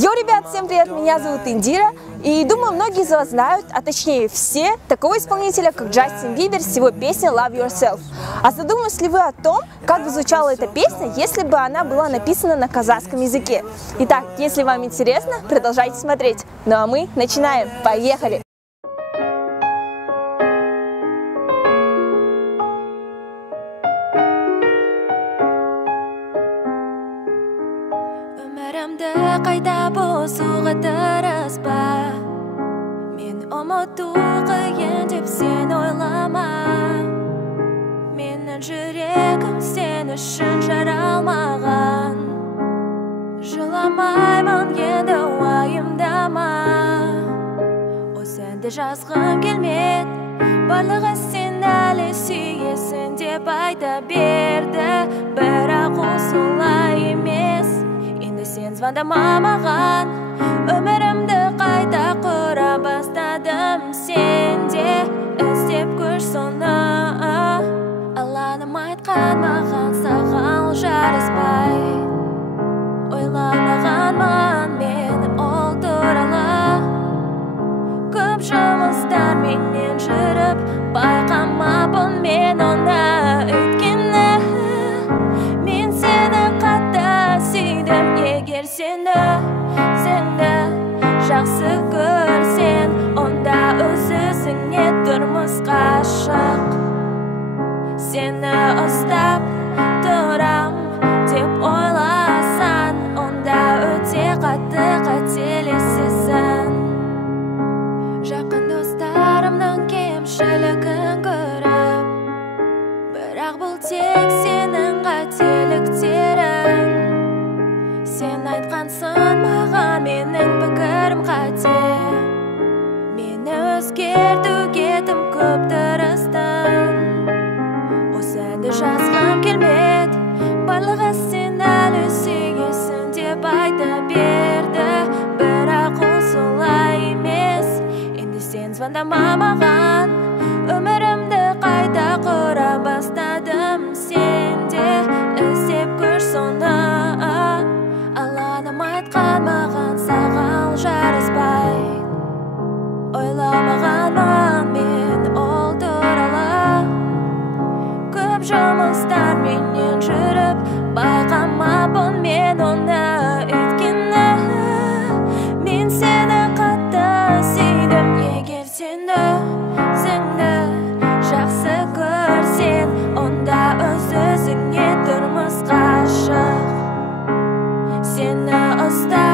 Йоу, ребят, всем привет, меня зовут Индира, и думаю, многие из вас знают, а точнее все, такого исполнителя, как Джастин Бибер с его песней Love Yourself. А задумались ли вы о том, как бы звучала эта песня, если бы она была написана на казахском языке? Итак, если вам интересно, продолжайте смотреть. Ну а мы начинаем, поехали! Qayta bozuğa taraspа Men umutu qiyin deb sen o'ylama Mening yuragim sen uchun jaralmagan Jilamayman endi vayimdama O'zingda yozg'im kelmedi Borlig'i sen hali suyasan deb ayta berdi Biroq u solay emas Sen zvandamamagan Ömrümde qayta qura boshladim Sende izlab ko'r soni Allanım aytgan mаған sаған жараспай O'ylamaganman men ол туралы Ko'p жұмыстар menен жүріп Байқамаппын мен оны өткенні Men seni qattiq suydim Eğer seni жақсы көрсең Онда өзіңе тұрмысқа шық Сені ұстап тұрам деп ойласаң Онда өте қатты қателесесің Жақын достарымның кемшілігін көріп Бірақ бұл тек сенің қателіктерің Sen айтқансың маған менің пікірім қате Мені өзгертуге тым көп тырыстың Осынды жазғым келмеді Барлығы сен әлі сүйесің деп айта берді Бірақ ол солай емес Енді сен звондама маған Өмірімді қайта құра бастадым Сенде іздеп көр соны Алланым айтқан маған саған жараспай Ойламағанмын мен ол туралы Көп жұмыстар менен жүріп Байқамаппын мен оны өткенні Мен сені қатты сүйдім Егер сені өзіңді жақсы көрсең Онда өзіңе тұрмысқа шық Seni ısrar